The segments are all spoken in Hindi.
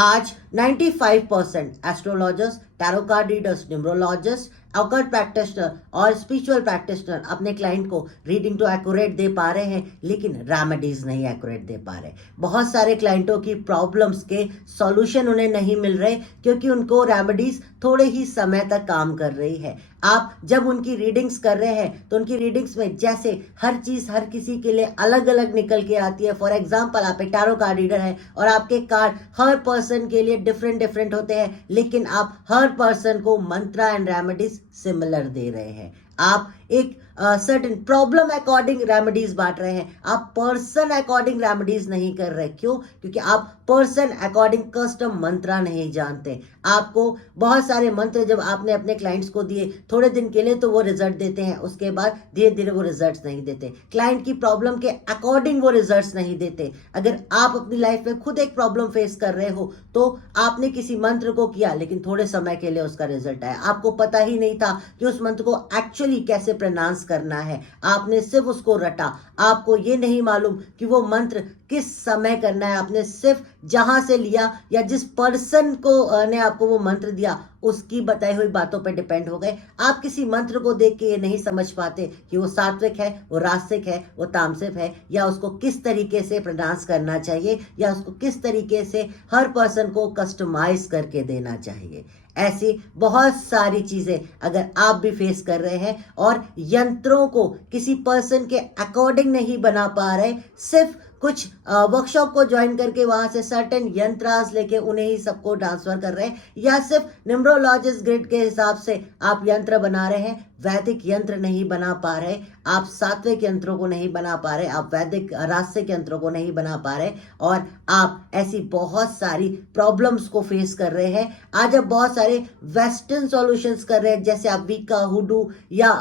आज 95% astrologers, tarot card readers, numerologist, occult practitioner और स्पिरिचुअल प्रैक्टिशनर अपने क्लाइंट को रीडिंग तो एक्यूरेट दे पा रहे हैं, लेकिन रेमेडीज नहीं एक्यूरेट दे पा रहे। बहुत सारे क्लाइंटों की प्रॉब्लम्स के सॉल्यूशन उन्हें नहीं मिल रहे क्योंकि उनको रेमेडीज थोड़े ही समय तक काम कर रही है। आप जब उनकी रीडिंग्स कर रहे हैं तो उनकी रीडिंग्स में जैसे हर चीज हर किसी के लिए अलग अलग निकल के आती है। फॉर एग्जाम्पल, आप एक टैरो कार्ड रीडर हैं और आपके कार्ड हर पर्सन के लिए डिफरेंट होते हैं, लेकिन आप हर पर्सन को मंत्रा एंड रेमेडीज सिमिलर दे रहे हैं। आप एक सर्टेन प्रॉब्लम अकॉर्डिंग रेमेडीज बांट रहे हैं, आप पर्सन अकॉर्डिंग रेमेडीज नहीं कर रहे। क्यों? क्योंकि आप पर्सन अकॉर्डिंग कस्टम मंत्रा नहीं जानते। आपको बहुत सारे मंत्र जब आपने अपने क्लाइंट्स को दिए, थोड़े दिन के लिए तो वो रिजल्ट देते हैं, उसके बाद धीरे धीरे वो रिजल्ट्स नहीं देते। क्लाइंट की प्रॉब्लम के अकॉर्डिंग वो रिजल्ट्स नहीं देते। अगर आप अपनी लाइफ में खुद एक प्रॉब्लम फेस कर रहे हो तो आपने किसी मंत्र को किया, लेकिन थोड़े समय के लिए उसका रिजल्ट आया, आपको पता ही नहीं था कि उस मंत्र को एक्चुअली कैसे प्रोनाउंस करना है, आपने सिर्फ उसको रटा। आपको ये नहीं मालूम कि वो मंत्र किस समय करना है। आपने सिर्फ जहां से लिया या जिस पर्सन को ने आपको वो मंत्र दिया उसकी बताई हुई बातों पर डिपेंड हो गए। आप किसी मंत्र को देख के ये नहीं समझ पाते कि वो सात्विक है, वो रासिक है, वो तामसिक है, या उसको किस तरीके से प्रोनाउंस करना चाहिए, या उसको किस तरीके से हर पर्सन को कस्टमाइज करके देना चाहिए। ऐसी बहुत सारी चीजें अगर आप भी फेस कर रहे हैं और यंत्रों को किसी पर्सन के अकॉर्डिंग नहीं बना पा रहे, सिर्फ कुछ वर्कशॉप को ज्वाइन करके वहां से सर्टेन यंत्रास लेके उन्हें ही सबको ट्रांसफर कर रहे हैं, या सिर्फ न्यूमरोलॉजिस्ट ग्रिड के हिसाब से आप यंत्र बना रहे हैं, वैदिक यंत्र नहीं बना पा रहे, आप सात्विक यंत्रों को नहीं बना पा रहे, आप वैदिक रासिक यंत्रों को नहीं बना पा रहे, और आप ऐसी बहुत सारी प्रॉब्लम्स को फेस कर रहे हैं। आज आप बहुत सारे वेस्टर्न सॉल्यूशंस कर रहे हैं, जैसे आप विका, हुडू या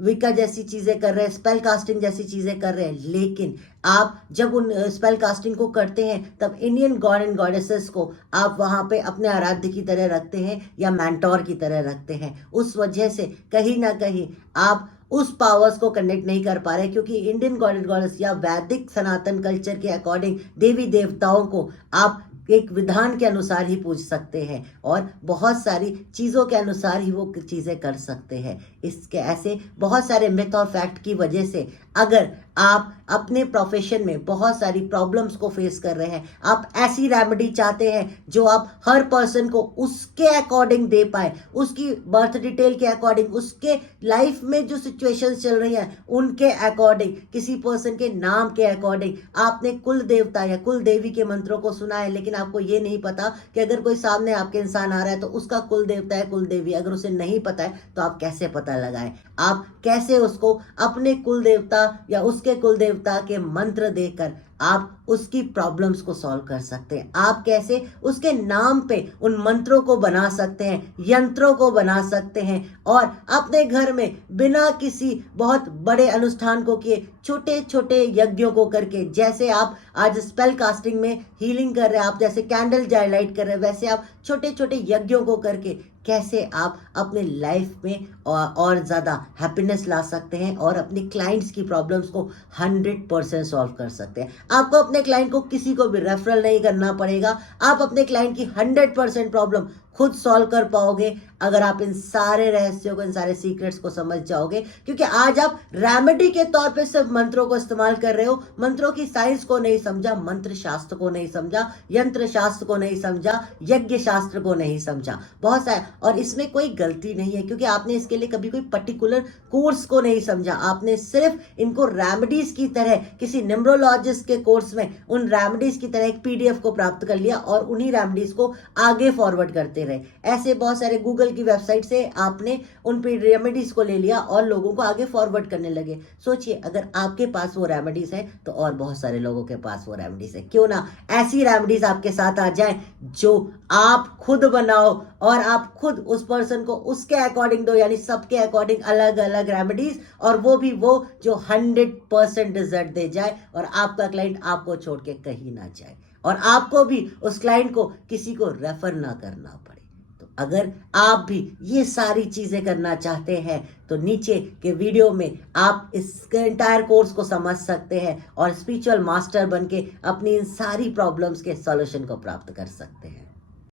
विका जैसी चीजें कर रहे हैं, स्पेल कास्टिंग जैसी चीजें कर रहे हैं, लेकिन आप जब उन स्पेल कास्टिंग को करते हैं तब इंडियन गॉड एंड गॉडेसेस को आप वहां पे अपने आराध्य की तरह रखते हैं या मेंटोर की तरह रखते हैं। उस वजह से कहीं ना कहीं आप उस पावर्स को कनेक्ट नहीं कर पा रहे, क्योंकि इंडियन गॉड एंड गॉडेस या वैदिक सनातन कल्चर के अकॉर्डिंग देवी देवताओं को आप एक विधान के अनुसार ही पूज सकते हैं और बहुत सारी चीज़ों के अनुसार ही वो चीज़ें कर सकते हैं। इसके ऐसे बहुत सारे मिथ और फैक्ट की वजह से अगर आप अपने प्रोफेशन में बहुत सारी प्रॉब्लम्स को फेस कर रहे हैं, आप ऐसी रेमेडी चाहते हैं जो आप हर पर्सन को उसके अकॉर्डिंग दे पाए, उसकी बर्थ डिटेल के अकॉर्डिंग, उसके लाइफ में जो सिचुएशंस चल रही हैं उनके अकॉर्डिंग, किसी पर्सन के नाम के अकॉर्डिंग। आपने कुल देवता या कुल देवी के मंत्रों को सुना है, लेकिन आपको ये नहीं पता कि अगर कोई सामने आपके इंसान आ रहा है तो उसका कुल देवता है कुल देवी। अगर उसे नहीं पता है तो आप कैसे पता लगाएं? आप कैसे उसको अपने कुल देवता या उसके कुल देवता के मंत्र देकर आप उसकी प्रॉब्लम्स को सॉल्व कर सकते हैं? आप कैसे उसके नाम पे उन मंत्रों को बना सकते हैं, यंत्रों को बना सकते हैं, और अपने घर में बिना किसी बहुत बड़े अनुष्ठान को किए छोटे छोटे यज्ञों को करके, जैसे आप आज स्पेल कास्टिंग में हीलिंग कर रहे हैं, आप जैसे कैंडल हाइलाइट कर रहे हैं, वैसे आप छोटे छोटे यज्ञों को करके कैसे आप अपने लाइफ में और ज़्यादा हैप्पीनेस ला सकते हैं और अपने क्लाइंट्स की प्रॉब्लम्स को 100% सॉल्व कर सकते हैं। आपको अपने क्लाइंट को किसी को भी रेफरल नहीं करना पड़ेगा, आप अपने क्लाइंट की 100% प्रॉब्लम खुद सॉल्व कर पाओगे अगर आप इन सारे रहस्यों को, इन सारे सीक्रेट्स को समझ जाओगे। क्योंकि आज आप रेमेडी के तौर पे सिर्फ मंत्रों को इस्तेमाल कर रहे हो, मंत्रों की साइंस को नहीं समझा, मंत्र शास्त्र को नहीं समझा, यंत्र शास्त्र को नहीं समझा, यज्ञ शास्त्र को नहीं समझा। बहुत सारे, और इसमें कोई गलती नहीं है क्योंकि आपने इसके लिए कभी कोई पर्टिकुलर कोर्स को नहीं समझा, आपने सिर्फ इनको रेमेडीज की तरह किसी न्यूमरोलॉजिस्ट के कोर्स में उन रेमेडीज की तरह एक PDF को प्राप्त कर लिया और उन्हीं रेमेडीज को आगे फॉरवर्ड करते रहे। ऐसे बहुत सारे गूगल की वेबसाइट से आपने उन रेमेडीज को ले लिया और लोगों को आगे फॉरवर्ड करने लगे। सोचिए, अगर आपके पास वो रेमेडीज है तो और बहुत सारे लोगों के पास वो रेमेडीज है। क्यों ना ऐसी रेमेडीज आपके साथ आ जाए जो आप खुद बनाओ और आप खुद उस पर्सन को उसके अकॉर्डिंग दो, यानी सबके अकॉर्डिंग अलग अलग रेमेडीज, और वो भी वो जो 100% रिजल्ट दे जाए और आपका क्लाइंट आपको छोड़ के कहीं ना जाए और आपको भी उस क्लाइंट को किसी को रेफर ना करना पड़े। तो अगर आप भी ये सारी चीजें करना चाहते हैं तो नीचे के वीडियो में आप इस एंटायर कोर्स को समझ सकते हैं और स्पिरिचुअल मास्टर बनके अपनी इन सारी प्रॉब्लम्स के सॉल्यूशन को प्राप्त कर सकते हैं।